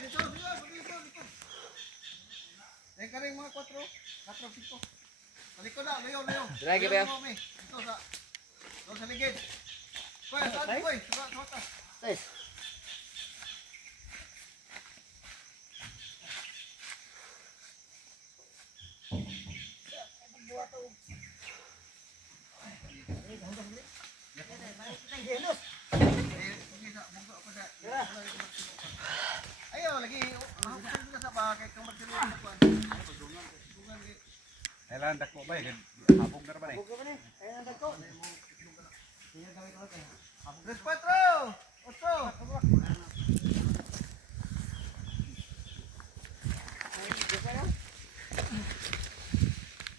dito. Yan ka rin mga 4, 5. Balik ko na, layo. Lagi ba? Dito sa ligid. Boy, saan boy? Sa atas. Nice. Ayo lagi sa bakit kung magsiluan ko. Kailan dako ba? Habog na ba ni? Kailan dako? 3, 4. 8.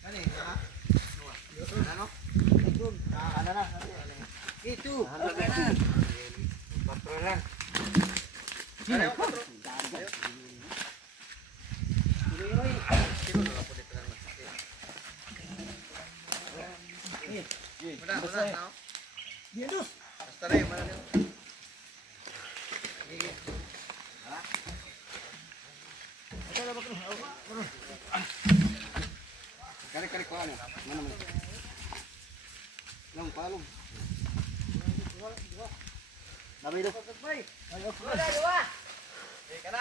Kani, ha? Ano? Ano na? Itu. Ano na? Patro lang. Ayo, 4. Mana? Dios. Basta na yun, mana yun. Kari ko ano? Mana mo? Long palong. Dami do. Wala,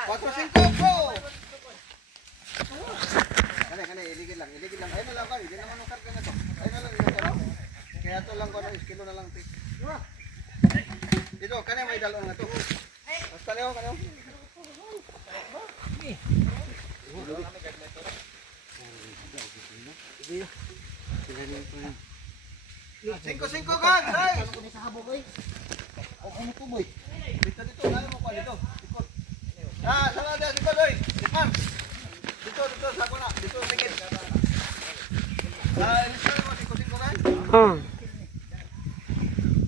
4-5 po. Kani, iligid lang. Ay na lang ba? Hindi naman ang karga na to. Ay na lang ito. Kaya to lang ko na kilo na lang. Dito, kani may dalo nga to. Basta leo, kani. Singko kan, guys. Sa habo boy. Ano to boy? Dito, lalo mo ko dito. Ikot. Sana dia dito, boy. Dikman. Dito, sa ako na. Dito, tingin. Ini mo singko kan?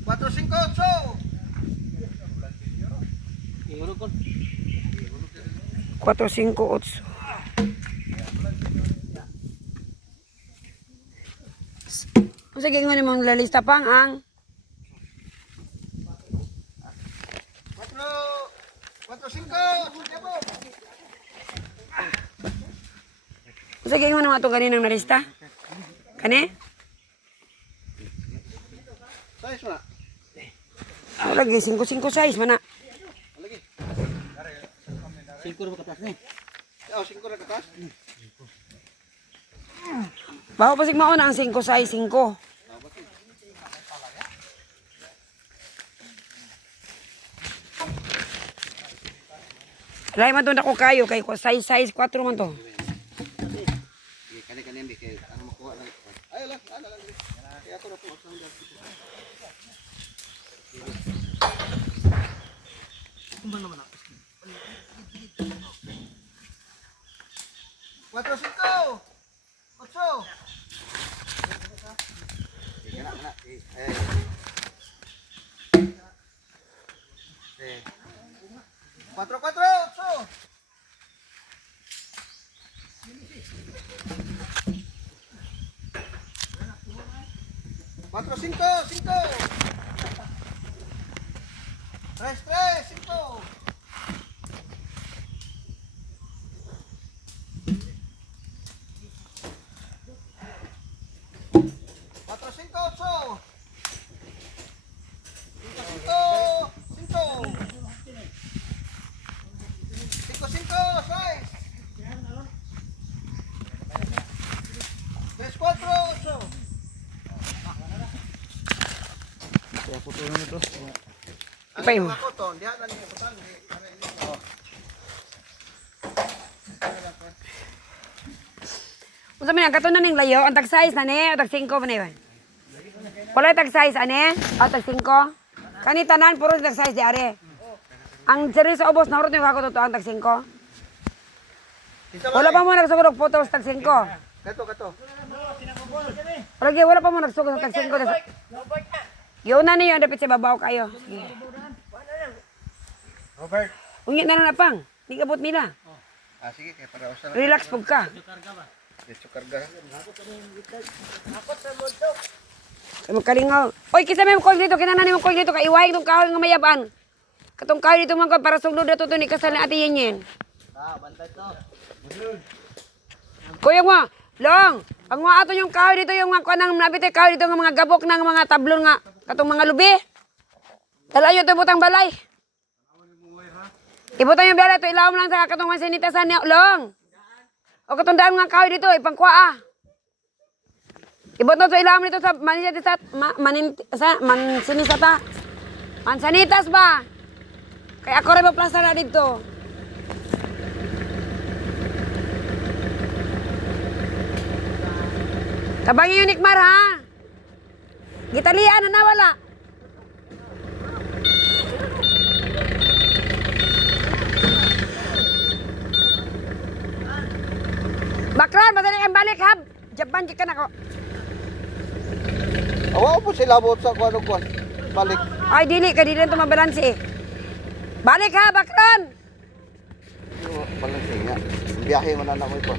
4-5-8. 4-5-8. Sige, mo mong lalista pang ang 4-5. sige mo naman ito ganinang nalista. Kani? Size mo na. Lagi, 5-5 size mana. Lagi. 5 ra katas ni. 5 na katas. Bago pa sig mauna ang 5 size 5. Lain man to na ko kayo kay ko size 4 man to. Kani hindi kay ano makuha lang. Ay lang, lang. Kaya ako na po sa hanggang. Kumbang naman ako. 4-5. 8. Sige na. 4-4-8. 4-5. 3-3-5. 4-5-8. 5-5-6. 3-4-8. Kaya po tulong ito. Ipay mo. Ako to, diyan lang yung putang. Unsa man ang katunan ning layo, ang tag size na ni, o tag 5 man ni. Wala tag size ane, o tag 5. Kani tanan puro tag size di are. Ang series sa ubos na urot ni ako to ang tag 5. Wala pa mo nagsugod og photos tag 5. Kato. Wala pa mo nagsugod sa tag 5. Yo na niyo dapat sa babaw kayo. Sige. Robert. Ungit na pang. Di kabot nila. Sige, kaya para usa. Relax pug ka. Dito karga. Kay magkalingaw. Oy, kisa may koy dito, kinana nimo koy dito kay iwahig tong kahoy nga mayaban. Katong kahoy dito man ko para sugdo dato to ni kasal ni Ate Yenyen. Bantay to. Kuya mo, long, ang mga ato yung kahoy dito, yung mga kanang nabitoy kahoy dito, ng mga gabok ng mga tablon nga, katong mga lubi. Dalayo ito butang balay. Ibutang yung balay, ito ilawom lang sa katong mga sinitasan niya, long. O katong daan mga kahoy dito, ipangkwaa. Ibutang ito ilawom dito sa mansinisata. Mansanitas ba? Kaya ako rin maplasa na dito. Tabangin yung Nikmar, ha? Gitalian na nawala. Bakron, madali kang balik, ha? Japan ka na ko. Awa po sila bot sa kuano ko. Balik. Ay, dili ka, dili ito mabalansi eh. Balik, ha, Bakron! Balansin nga. Biyahe mo na mo ito.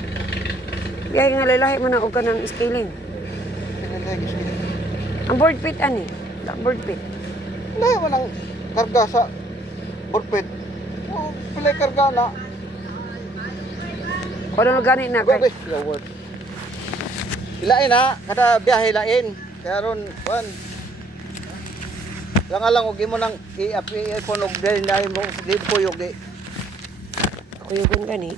Biyay nga lalahi mo na og ka ng scaling. Ang board pit, ani? Board pit. Lahi mo nang karga sa burpit. Oh, pilay karga na. Kung ano gani na, Go, kay. your word. Ilain ha, kada biyahe lain. Kaya ron, kuan. Lang og imo nang i-phone og dili na mo di puyog di. Ako yung gani.